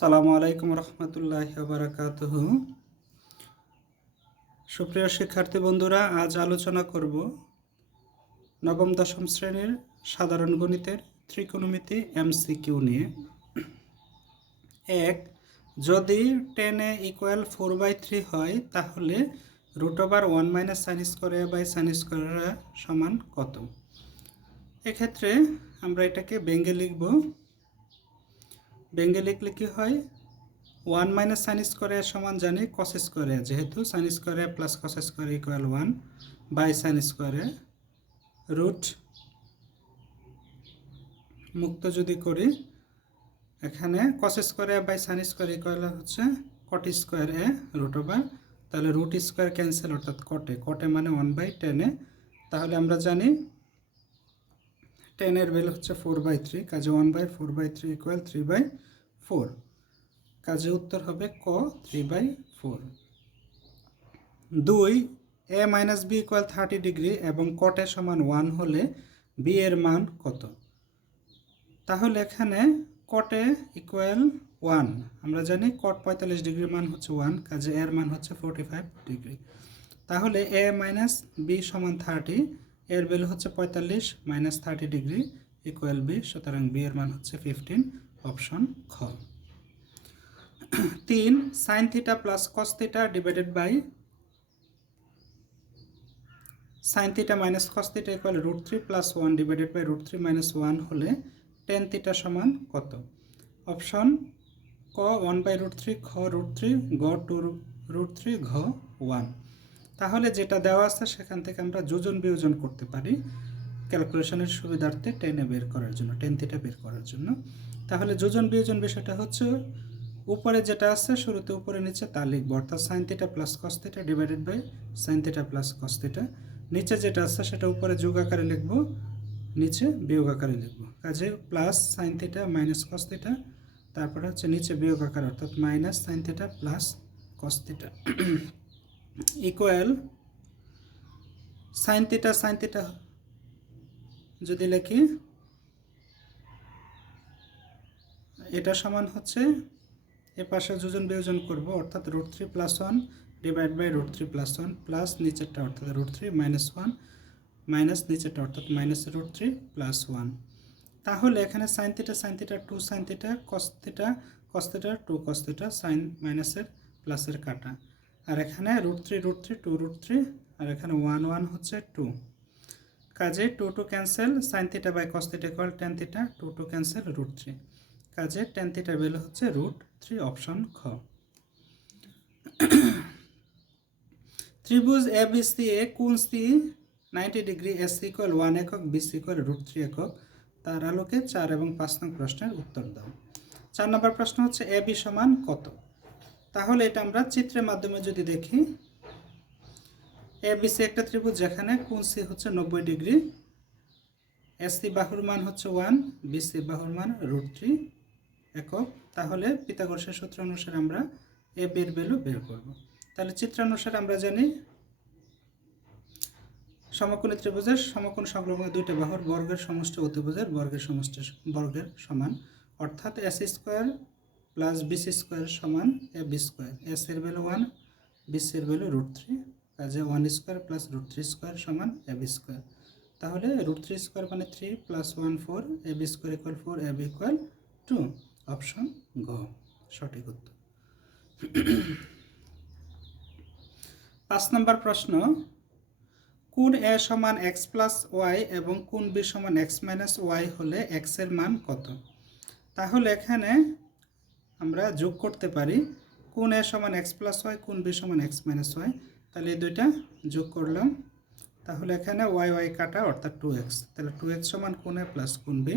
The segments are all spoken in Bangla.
সালামু আলাইকুম রহমতুল্লাহি ওয়া বারাকাতুহু। সুপ্রিয় শিক্ষার্থী বন্ধুরা, আজ আলোচনা করব নবম দশম শ্রেণীর সাধারণ গণিতের ত্রিকোণমিতি এমসিকিউ নিয়ে। এক, যদি 10a = 4/3 হয় তাহলে √1 - sin square a by sin square a সমান কত? এক্ষেত্রে আমরা এটাকে ব্যঙ্গে লিখব। ব্যঙ্গে লিখলে কি হয়, 1 - sin স্কয়ার a সমান জানি cos স্কয়ার a, যেহেতু sin square a plus cos square a = 1 by sin square a, root মুক্ত যদি করি এখানে cos square a by sin square a হচ্ছে cot স্কয়ার a √, তাহলে রুট স্কয়ার ক্যান্সেল, অর্থাৎ cot a মানে 1/10a। তাহলে আমরা জানি 10 এর ভ্যালু হচ্ছে 4/3, কাজে 1/4/3 = 3/4, কাজে উত্তর হবে ক 3/4। 2, a - b = 30 ডিগ্রি এবং cot a সমান 1 হলে b এর মান কত? তাহলে এখানে cot a = 1, আমরা জানি cot 45 ডিগ্রির মান হচ্ছে 1, কাজে এর মান হচ্ছে 45 ডিগ্রি। তাহলে a - b সমান 30, এর ভ্যালু হচ্ছে 45 - 30 ডিগ্রি = b, সুতরাং b এর মান হচ্ছে 15, অপশন খ। 3, sin θ plus cos θ divided by sin θ minus cos θ = √3 + 1 divided by √3 - 1 হলে tan θ সমান কত? অপশন ক 1/√3, খ √3, গ 2√3, ঘ 1। তাহলে যেটা দেওয়া আছে সেখান থেকে আমরা যোজন বিয়োজন করতে পারি ক্যালকুলেশনের সুবিধার্থে tan বের করার জন্য, tan θ বের করার জন্য। তাহলে যোজন বিয়োজন বিষয়টা হচ্ছে উপরে যেটা আছে শুরুতে উপরে নিচে তা লিখব, অর্থাৎ sin θ plus cos θ divided by sin θ plus cos θ। নিচে যেটা আছে সেটা উপরে যোগ আকারে লিখব, নিচে বিয়োগ আকারে লিখব, কাজে প্লাস sin θ মাইনাস cos θ, তারপরে হচ্ছে নিচে বিয়োগ আকার, অর্থাৎ minus sin θ plus cos θ equal sin θ যদি লিখি এটা সমান হচ্ছে এ পাশে যোজন বিয়োজন করব, অর্থাৎ √3 + 1 ডিভাইড বাই √3 + 1 প্লাস নিচেরটা অর্থাৎ √3 - 1 মাইনাস নিচেরটা অর্থাৎ মাইনাস √3 + 1। তাহলে এখানে sin θ 2 sin θ, cos θ 2 cos θ, sign মাইনাসের প্লাসের কাটা, আর এখানে √3 2 √3, আর এখানে 1 1 হচ্ছে 2, কাজে 2 cancel, sin θ by cos θ = tan θ, 2 cancel √3, কাজে tan θ ভ্যালু হচ্ছে √3, অপশন খ। ত্রিভুজ ABC এ কোণ C 90 ডিগ্রি, AC = 1 একক, BC = √3 একক, তার আলোকে 4 এবং 5 নং প্রশ্নের উত্তর দাও। 4 নম্বর প্রশ্ন হচ্ছে AB সমান কত? তাহলে এটা আমরা চিত্রের মাধ্যমে যদি দেখি, ABC একটা ত্রিভুজ যেখানে কোণ C হচ্ছে 90 ডিগ্রি, AC বাহুর মান হচ্ছে 1, BC বাহুর মান √3 একক। তাহলে পিথাগোরাসের সূত্র অনুসারে আমরা AB এর ভ্যালু বের করব। তাহলে চিত্রানুসারে আমরা জানি সমকোণী ত্রিভুজের সমকোণ সংলগ্ন দুইটা বাহুর বর্গের সমষ্টি অতিভুজের বর্গের সমান, অর্থাৎ AC² + BC² সমান AB²। AC এর ভ্যালু 1, BC এর ভ্যালু √3, কাজে 1² + √3² সমান AB²। তাহলে √3² মানে 3 + 1 4, AB² = 4, AB = 2, অপশন ঘ সঠিক উত্তর। 5 নম্বর প্রশ্ন, কোণ A সমান x + y এবং কোণ B সমান x - y হলে x এর মান কত? তাহলে এখানে আমরা যোগ করতে পারি কোণ A সমান x + y, কোণ B সমান x - y, তাহলে এই দুইটা যোগ করলাম, তাহলে এখানে y কাটা, অর্থাৎ 2x, তাহলে 2x সমান কোণ A প্লাস কোণ B,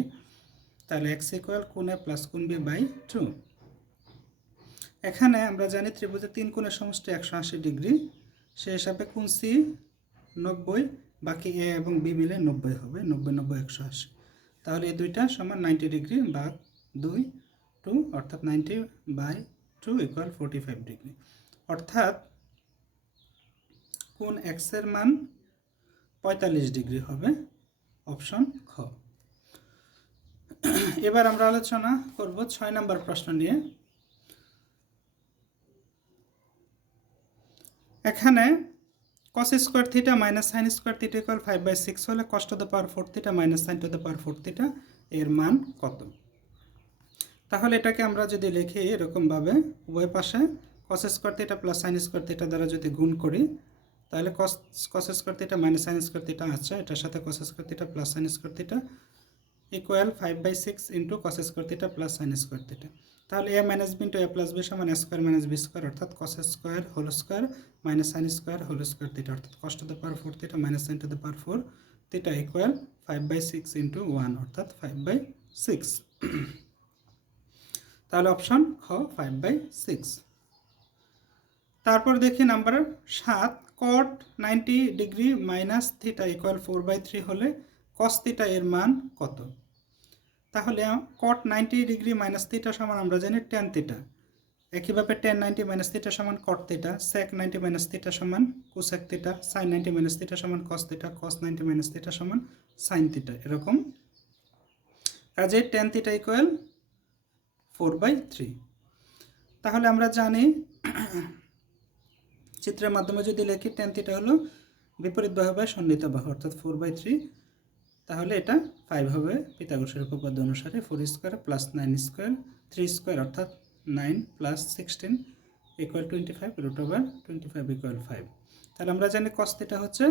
তাহলে x = কোণ A প্লাস কোণ B বাই 2। এখানে আমরা জানি ত্রিভুজের 3 কোণের সমষ্টি 180 ডিগ্রি, সেই হিসাবে কোণ C 90, বাকি A এবং B মিলে 90 হবে, 90 90 180, তাহলে এই দুইটা সমান 90 ডিগ্রি ভাগ 2 2, অর্থাৎ 90/2 = 45 ডিগ্রি, অর্থাৎ কোণ x এর মান 45 ডিগ্রি হবে, অপশন খ। এবার আমরা আলোচনা করব 6 নম্বর প্রশ্ন নিয়ে। এখানে cos square theta minus sine square theta equal 5/6 হলে cos to the power 4 theta minus sign to the power 4 theta এর মান কত? তাহলে এটাকে আমরা যদি লিখি এরকমভাবে উভয় পাশে cos square theta plus sine square theta দ্বারা যদি গুণ করি তাহলে cos square theta minus sine square theta আছে, এটার সাথে cos square theta plus sine square theta equal 5/6 into cos square theta plus sine square theta. তাহলে a minus B into a plus B সমান a square minus B square অর্থাৎ cos square whole square minus sine square whole square theta অর্থাৎ cos to the power 4 theta minus sign to the power 4 theta equal 5/6 into 1 অর্থাৎ 5/6। তাহলে অপশন খ 5/6। তারপর দেখি number 7 cot 90 degree minus theta equal 4/3 হলে cos থিটা এর মান কত? তাহলে cot 90 ডিগ্রি মাইনাস থিটা সমান আমরা জানি tan থিটা, একইভাবে tan 90 মাইনাস থিটা সমান cot theta, sec 90 minus theta সমান cosec theta, sin 90 minus theta সমান cos theta, cos 90 minus theta সমান sin থিটা, এরকম কাজে tan থিটা ইকুয়াল 4/3। তাহলে আমরা জানি চিত্রের মাধ্যমে যদি লিখি tan থিটা হলো বিপরীত বাহু বাই সন্নিহিত বাহু অর্থাৎ 4/3, তাহলে এটা 5 হবে পিথাগোরাসের উপপাদ্য অনুসারে। 4 স্কোয়ার প্লাস 9 স্কোয়ার 3 স্কোয়ার অর্থাৎ 9 plus 16 equal 25 root over 25 equal 5। তাহলে আমরা জানি cos থিটা হচ্ছে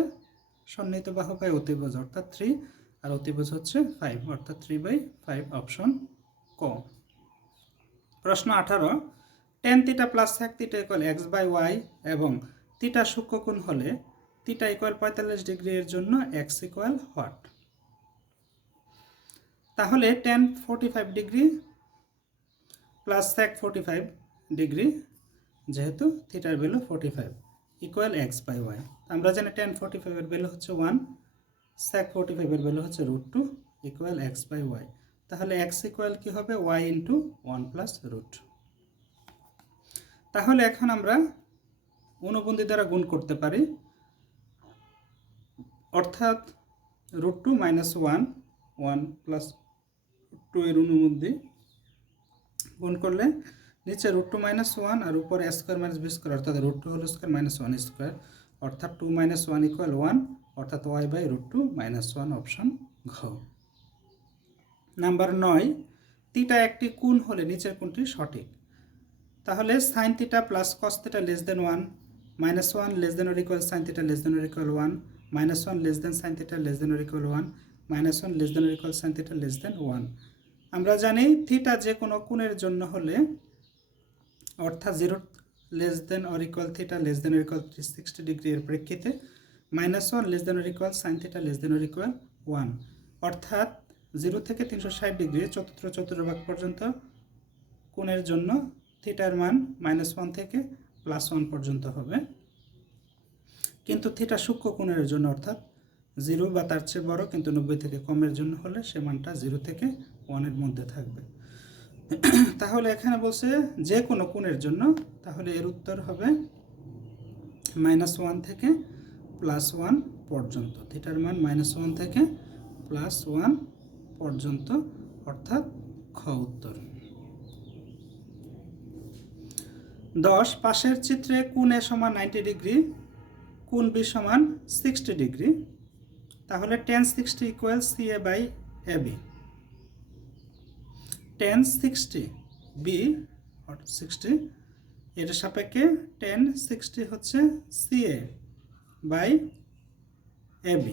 সন্নিহিত বাহু বাই অতিভুজ অর্থাৎ 3 আর অতিভুজ হচ্ছে 5 অর্থাৎ 3/5 অপশন ক। প্রশ্ন 18 tan theta plus sec theta equal x/y এবং থিটা সূক্ষ্মকোণ হলে থিটা ইকুয়াল 45 ডিগ্রি এর জন্য x ইকুয়াল হোয়াট? তাহলে tan 45 degree plus sec 45 degree যেহেতু থিটার ভ্যালু 45 ইকুয়াল x/y, আমরা জানি tan 45 এর ভ্যালু হচ্ছে 1, sec 45 এর ভ্যালু হচ্ছে √2 ইকুয়াল x/y। তাহলে x ইকুয়াল কি হবে y ইন্টু 1 প্লাস √। তাহলে এখন আমরা অনুবন্ধী দ্বারা গুণ করতে পারি অর্থাৎ √2 মাইনাস 1 1 প্লাস 2 এর অনুবন্ধী গুণ করলে নিচে √2 মাইনাস 1 আর উপরে a square minus b square অর্থাৎ √2 হোল স্কোয়ার মাইনাস 1 স্কোয়ার অর্থাৎ 2 মাইনাস 1 ইকুয়াল 1 অর্থাৎ y বাই √2 মাইনাস 1 অপশন ঘ। নাম্বার 9 থিটা একটি কোণ হলে নিচের কোণটি সঠিক? তাহলে sine theta plus cos theta less than 1 minus 1 less than or equal sine theta less than or equal 1 minus 1 less than sine theta less than or equal 1 minus 1 less than or equal sine theta less than 1। আমরা জানি থিটা যে কোনো কোণের জন্য হলে অর্থাৎ 0 less than or equal theta less than or equal 360 degree এর প্রেক্ষিতে minus 1 less than or equal sine theta less than or equal 1 অর্থাৎ 0 থেকে 360 ডিগ্রি চতুর্ভাগ পর্যন্ত কোণের জন্য থিটার মান -1 থেকে +1 পর্যন্ত হবে, কিন্তু থিটা সূক্ষ্ম কোণের জন্য অর্থাৎ 0 বা তার চেয়ে বড় কিন্তু 90 থেকে কমের জন্য হলে সে মানটা 0 থেকে 1 এর মধ্যে থাকবে। তাহলে এখানে বলছে যে কোনো কোণের জন্য, তাহলে এর উত্তর হবে -1 থেকে +1 পর্যন্ত, থিটার মান -1 থেকে +1 পর্যন্ত অর্থাৎ খ উত্তর। 10 পাশের চিত্রে কোণ A সমান 90 ডিগ্রি, কোণ B সমান 60 ডিগ্রি, তাহলে tan 60 equal CA by AB। tan 60 B 60 এর সাপেক্ষে tan 60 হচ্ছে CA বাই AB।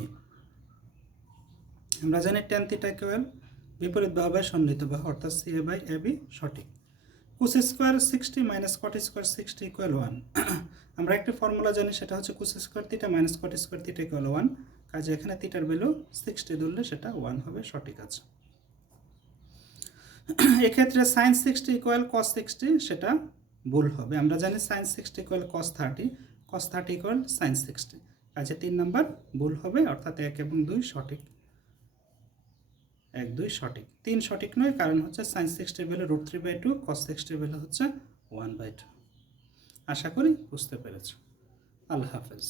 আমরা জানি tan থিটা ইকুয়াল বিপরীত বাহু বাই সন্নিহিত বাহু অর্থাৎ CA বাই AB সঠিক। cos square 60 minus cot square 60 equal 1। আমরা একটা ফর্মুলা জানি, সেটা হচ্ছে cos square theta minus cot square theta equal 1, কাজে এখানে থিটার ভ্যালু 60 ধরলে সেটা 1 হবে, সঠিক আছে। এক্ষেত্রে sin 60 ইকুয়াল cos 60 সেটা ভুল হবে, আমরা জানি sin 60 equal cos 30, cos 30 equal sin 60, কাজে 3 নাম্বার ভুল হবে অর্থাৎ 1 এবং 2 সঠিক। 1 2 সঠিক, 3 সঠিক নয়, কারণ হচ্ছে sin 60 ভ্যালু √3/2, cos 60 ভ্যালু হচ্ছে 1/2। আশা করি বুঝতে পেরেছ। আল্লাহ হাফেজ।